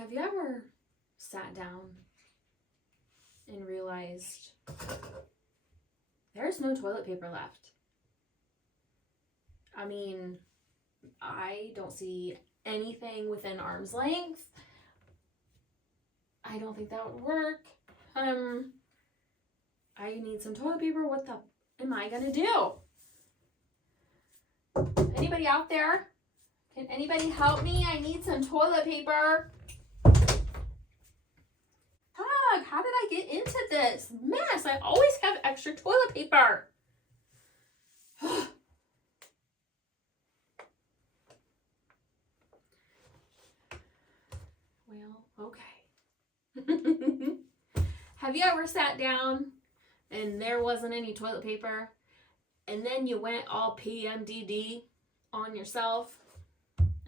Have you ever sat down and realized there's no toilet paper left? I mean, I don't see anything within arm's length. I don't think that would work. I need some toilet paper. What the am I gonna do? Anybody out there? Can anybody help me? I need some toilet paper. How did I get into this mess? I always have extra toilet paper. Well, okay. Have you ever sat down and there wasn't any toilet paper and then you went all PMDD on yourself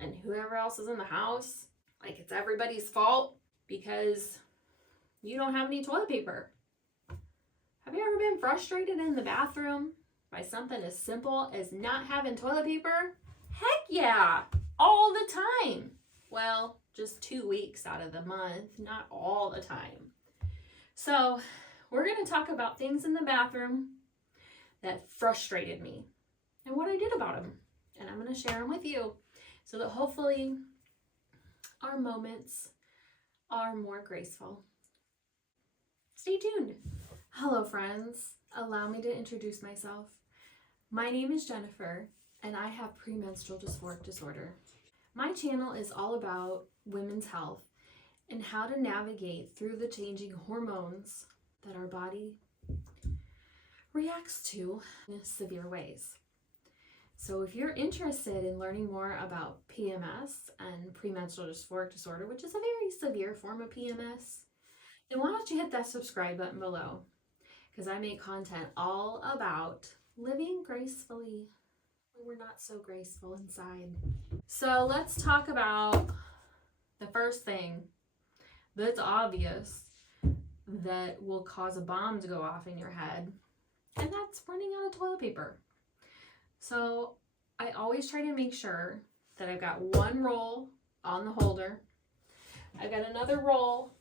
and whoever else is in the house? Like it's everybody's fault because you don't have any toilet paper. Have you ever been frustrated in the bathroom by something as simple as not having toilet paper? Heck yeah, all the time. Well, just 2 weeks out of the month, not all the time. So we're going to talk about things in the bathroom that frustrated me and what I did about them. And I'm going to share them with you so that hopefully our moments are more graceful. Stay tuned. Hello, friends. Allow me to introduce myself. My name is Jennifer, and I have premenstrual dysphoric disorder. My channel is all about women's health and how to navigate through the changing hormones that our body reacts to in severe ways. So if you're interested in learning more about PMS and premenstrual dysphoric disorder, which is a very severe form of PMS, then why don't you hit that subscribe button below, because I make content all about living gracefully when we're not so graceful inside. So let's talk about the first thing that's obvious that will cause a bomb to go off in your head, and that's running out of toilet paper. So I always try to make sure that I've got one roll on the holder, I've got another roll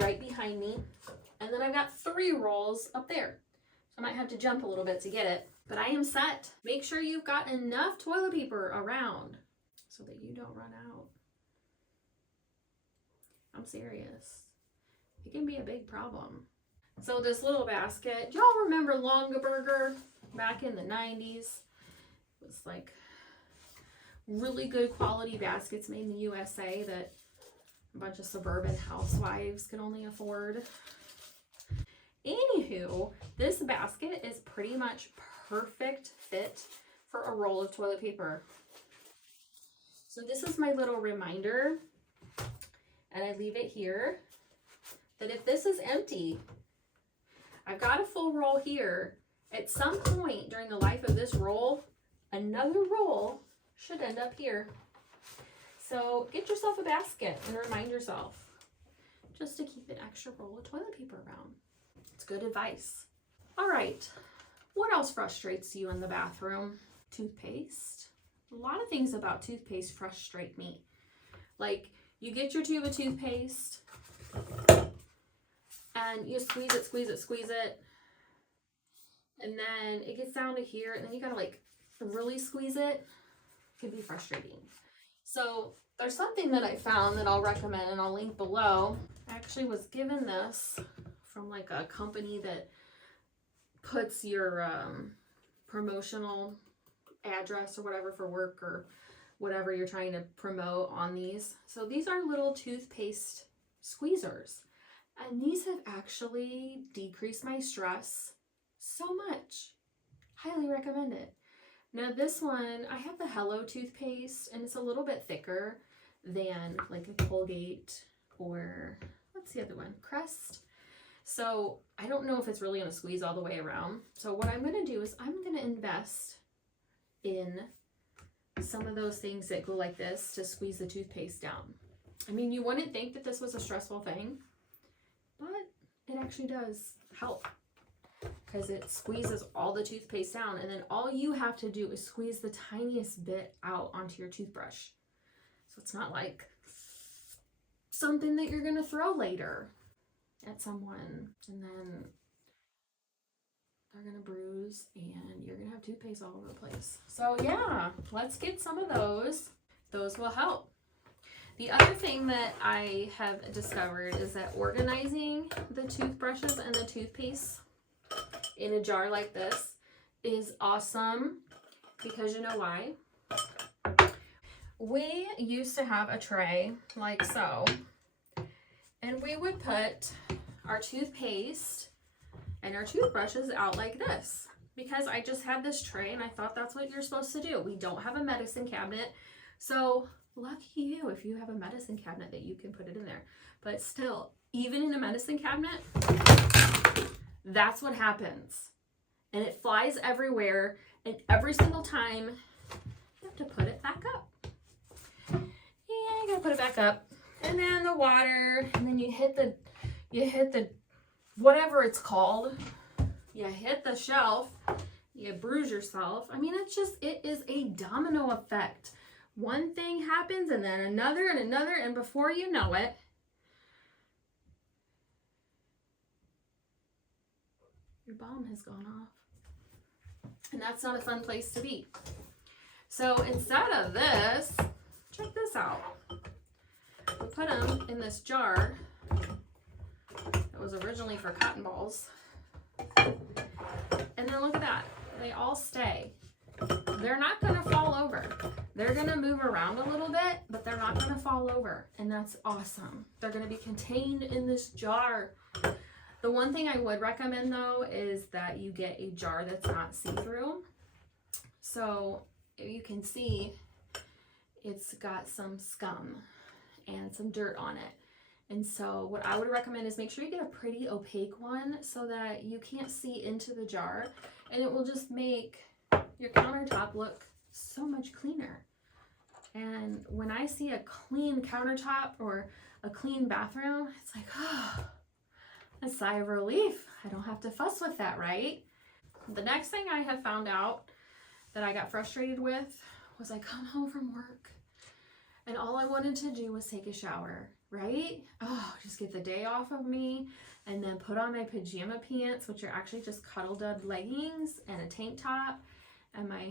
right behind me, and then I've got 3 rolls up there. So I might have to jump a little bit to get it, but I am set. Make sure you've got enough toilet paper around so that you don't run out. I'm serious. It can be a big problem. So this little basket, do y'all remember Longaberger back in the 90s? It was like really good quality baskets made in the USA that a bunch of suburban housewives could only afford. Anywho, this basket is pretty much perfect fit for a roll of toilet paper. So this is my little reminder, and I leave it here, that if this is empty, I've got a full roll here. At some point during the life of this roll, another roll should end up here. So get yourself a basket and remind yourself just to keep an extra roll of toilet paper around. It's good advice. All right, what else frustrates you in the bathroom? Toothpaste. A lot of things about toothpaste frustrate me. Like you get your tube of toothpaste and you squeeze it, and then it gets down to here, and then you gotta like really squeeze it. It can be frustrating. So there's something that I found that I'll recommend, and I'll link below. I actually was given this from like a company that puts your promotional address or whatever for work or whatever you're trying to promote on these. So these are little toothpaste squeezers, and these have actually decreased my stress so much. Highly recommend it. Now this one, I have the Hello toothpaste, and it's a little bit thicker than like a Colgate or what's the other one? Crest. So I don't know if it's really going to squeeze all the way around. So what I'm going to do is I'm going to invest in some of those things that go like this to squeeze the toothpaste down. I mean, you wouldn't think that this was a stressful thing, but it actually does help, because it squeezes all the toothpaste down, and then all you have to do is squeeze the tiniest bit out onto your toothbrush. So it's not like something that you're going to throw later at someone, and then they're going to bruise and you're going to have toothpaste all over the place. So yeah, let's get some of those. Those will help. The other thing that I have discovered is that organizing the toothbrushes and the toothpaste in a jar like this is awesome, because you know why? We used to have a tray like so, and we would put our toothpaste and our toothbrushes out like this, because I just had this tray and I thought that's what you're supposed to do. We don't have a medicine cabinet, so lucky you if you have a medicine cabinet that you can put it in there. But still, even in a medicine cabinet, that's what happens. And it flies everywhere, and every single time you have to put it back up. Yeah, you gotta put it back up. And then the water, and then you hit the whatever it's called. You hit the shelf, you bruise yourself. I mean, it is a domino effect. One thing happens, and then another and another, and before you know it, your balm has gone off. And that's not a fun place to be. So instead of this, check this out. We put them in this jar that was originally for cotton balls. And then look at that. They all stay. They're not going to fall over. They're going to move around a little bit, but they're not going to fall over. And that's awesome. They're going to be contained in this jar. The one thing I would recommend, though, is that you get a jar that's not see-through. So you can see it's got some scum and some dirt on it. And so what I would recommend is make sure you get a pretty opaque one so that you can't see into the jar, and it will just make your countertop look so much cleaner. And when I see a clean countertop or a clean bathroom, it's like, oh, a sigh of relief. I don't have to fuss with that, right? The next thing I have found out that I got frustrated with was I come home from work and all I wanted to do was take a shower, right? Oh, just get the day off of me and then put on my pajama pants, which are actually just cuddled up leggings and a tank top and my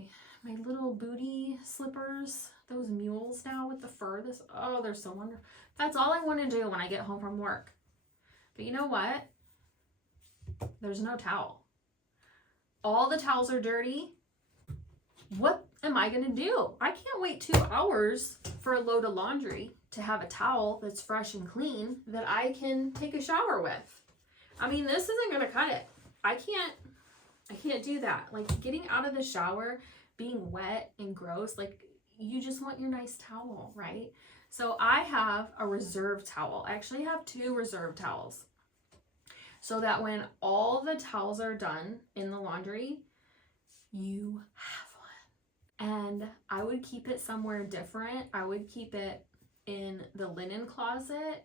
little booty slippers, those mules now with the fur. Oh, they're so wonderful. That's all I want to do when I get home from work. But you know what? There's no towel. All the towels are dirty. What am I going to do? I can't wait 2 hours for a load of laundry to have a towel that's fresh and clean that I can take a shower with. I mean, this isn't going to cut it. I can't do that. Like, getting out of the shower, being wet and gross, like, you just want your nice towel, right? So I have a reserve towel. I actually have 2 reserve towels, so that when all the towels are done in the laundry, you have one. And I would keep it somewhere different. I would keep it in the linen closet,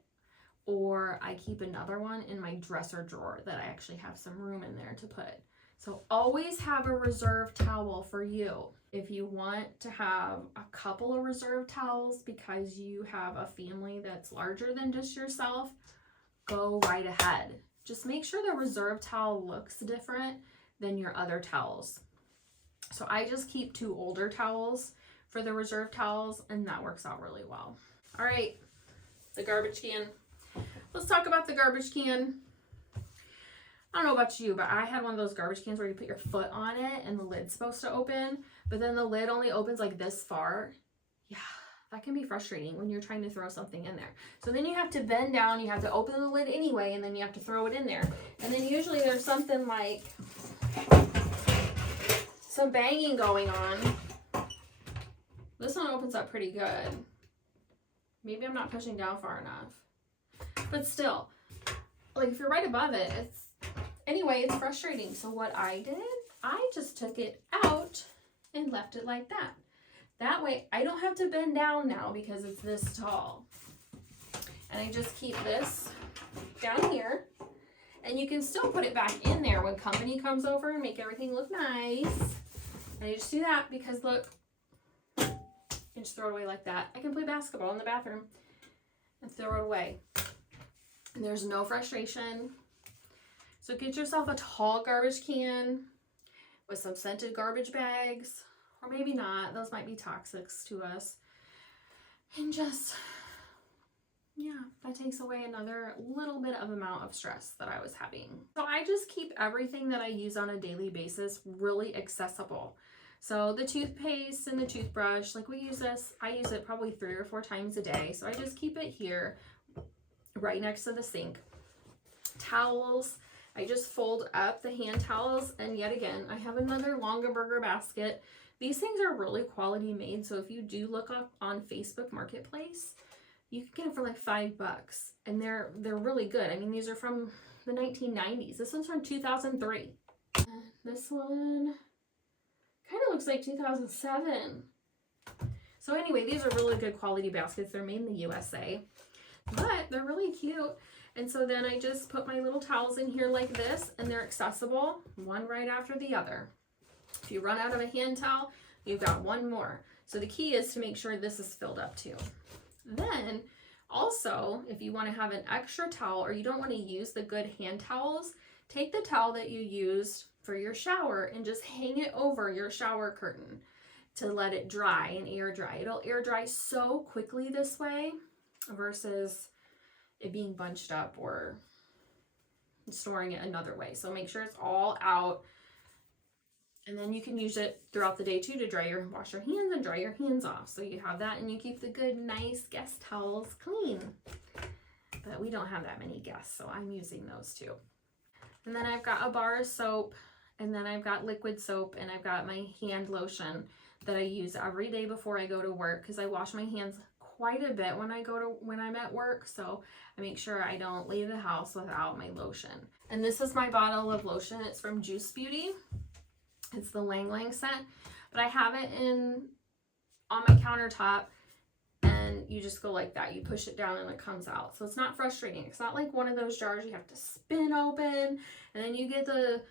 or I keep another one in my dresser drawer that I actually have some room in there to put. So always have a reserve towel for you. If you want to have a couple of reserve towels because you have a family that's larger than just yourself, go right ahead. Just make sure the reserve towel looks different than your other towels. So I just keep 2 older towels for the reserve towels, and that works out really well. All right, the garbage can. Let's talk about the garbage can. I don't know about you, but I had one of those garbage cans where you put your foot on it and the lid's supposed to open, but then the lid only opens like this far. Yeah, that can be frustrating when you're trying to throw something in there. So then you have to bend down, you have to open the lid anyway, and then you have to throw it in there. And then usually there's something like some banging going on. This one opens up pretty good. Maybe I'm not pushing down far enough. But still, like if you're right above it, it's frustrating. So what I did, I just took it out and left it like that. That way I don't have to bend down now because it's this tall. And I just keep this down here, and you can still put it back in there when company comes over and make everything look nice. And I just do that because look, and just throw it away like that. I can play basketball in the bathroom and throw it away. And there's no frustration. So get yourself a tall garbage can with some scented garbage bags, or maybe not, those might be toxic to us. And just, yeah, that takes away another little bit of amount of stress that I was having. So I just keep everything that I use on a daily basis really accessible. So the toothpaste and the toothbrush, like we use this, I use it probably 3 or 4 times a day. So I just keep it here right next to the sink. Towels, I just fold up the hand towels, and yet again, I have another Longaberger basket. These things are really quality made, so if you do look up on Facebook Marketplace, you can get them for like $5, and they're really good. I mean, these are from the 1990s. This one's from 2003. This one kind of looks like 2007. So anyway, these are really good quality baskets. They're made in the USA, but they're really cute. And so then I just put my little towels in here like this, and they're accessible, one right after the other. If you run out of a hand towel, you've got one more. So the key is to make sure this is filled up too. Then also, if you want to have an extra towel, or you don't want to use the good hand towels, take the towel that you used for your shower and just hang it over your shower curtain to let it dry and air dry. It'll air dry so quickly this way versus it being bunched up or storing it another way. So make sure it's all out, and then you can use it throughout the day too to wash your hands and dry your hands off. So you have that, and you keep the good, nice guest towels clean. But we don't have that many guests, so I'm using those too. And then I've got a bar of soap, and then I've got liquid soap, and I've got my hand lotion that I use every day before I go to work, because I wash my hands quite a bit when I'm at work, so I make sure I don't leave the house without my lotion. And this is my bottle of lotion. It's from Juice Beauty. It's the Lang Lang scent, but I have it on my countertop, and you just go like that. You push it down and it comes out. So it's not frustrating. It's not like one of those jars you have to spin open, and then you get the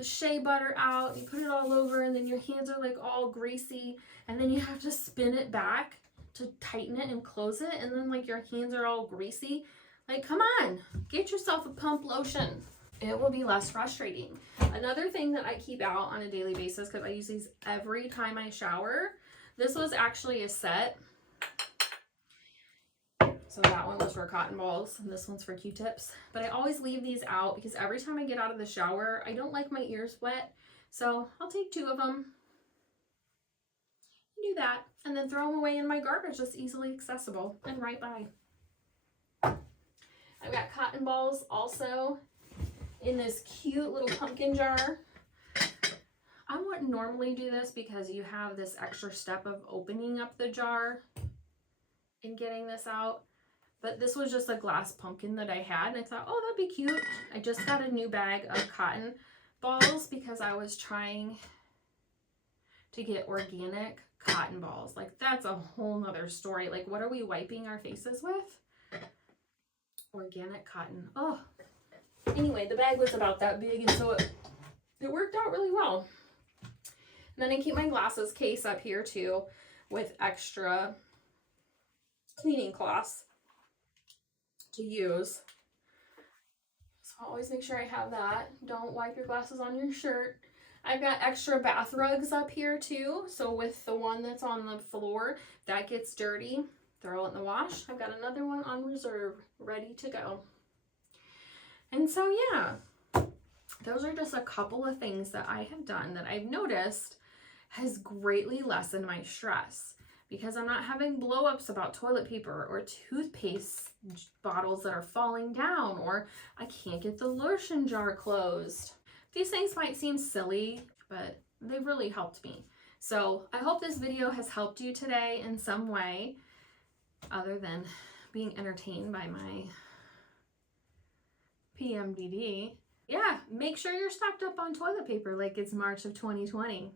shea butter out, you put it all over, and then your hands are like all greasy, and then you have to spin it back to tighten it and close it, and then like your hands are all greasy. Like, come on, get yourself a pump lotion. It will be less frustrating. Another thing that I keep out on a daily basis, because I use these every time I shower, this was actually a set. So that one was for cotton balls, and this one's for Q-tips. But I always leave these out because every time I get out of the shower, I don't like my ears wet. So I'll take 2 of them, do that, and then throw them away in my garbage that's easily accessible and right by. I've got cotton balls also in this cute little pumpkin jar. I wouldn't normally do this because you have this extra step of opening up the jar and getting this out. But this was just a glass pumpkin that I had, and I thought, oh, that'd be cute. I just got a new bag of cotton balls because I was trying to get organic cotton balls. Like, that's a whole nother story. Like, what are we wiping our faces with? Organic cotton. Oh, anyway, the bag was about that big, and so it worked out really well. And then I keep my glasses case up here too with extra cleaning cloths to use. So I'll always make sure I have that. Don't wipe your glasses on your shirt. I've got extra bath rugs up here too. So with the one that's on the floor, that gets dirty, throw it in the wash. I've got another one on reserve, ready to go. And so yeah, those are just a couple of things that I have done that I've noticed has greatly lessened my stress, because I'm not having blow-ups about toilet paper or toothpaste bottles that are falling down, or I can't get the lotion jar closed. These things might seem silly, but they really helped me. So I hope this video has helped you today in some way, other than being entertained by my PMDD. Yeah, make sure you're stocked up on toilet paper like it's March of 2020.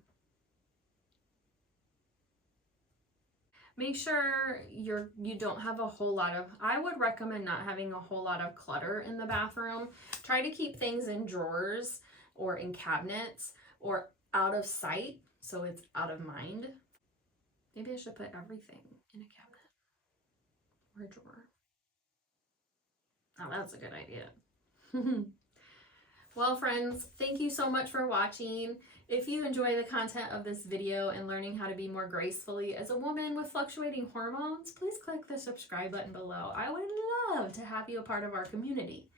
Make sure you don't have a whole lot of, I would recommend not having a whole lot of clutter in the bathroom. Try to keep things in drawers or in cabinets or out of sight, so it's out of mind. Maybe I should put everything in a cabinet or a drawer. Now that's a good idea. Well, friends, thank you so much for watching. If you enjoy the content of this video and learning how to be more gracefully as a woman with fluctuating hormones, please click the subscribe button below. I would love to have you a part of our community.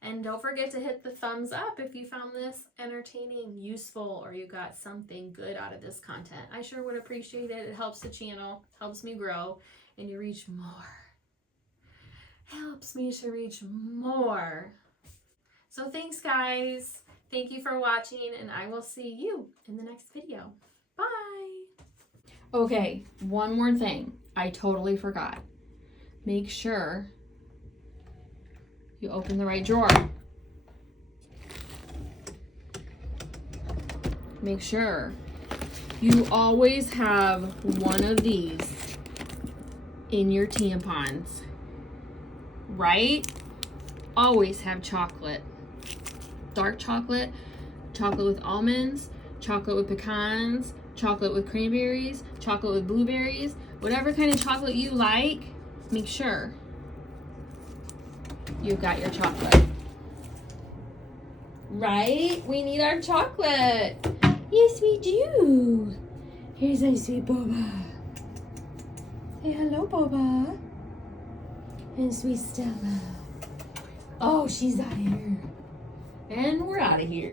And don't forget to hit the thumbs up if you found this entertaining, useful, or you got something good out of this content. I sure would appreciate it. It helps the channel, helps me grow, and you reach more. Helps me to reach more. So thanks, guys. Thank you for watching, and I will see you in the next video. Bye. Okay, one more thing. I totally forgot. Make sure you open the right drawer. Make sure you always have one of these in your tampons, right? Always have chocolate. Dark chocolate, chocolate with almonds, chocolate with pecans, chocolate with cranberries, chocolate with blueberries, whatever kind of chocolate you like, make sure you've got your chocolate. Right? We need our chocolate. Yes, we do. Here's our sweet Boba. Say hello, Boba. And sweet Stella. Oh, she's out of here. And we're out of here.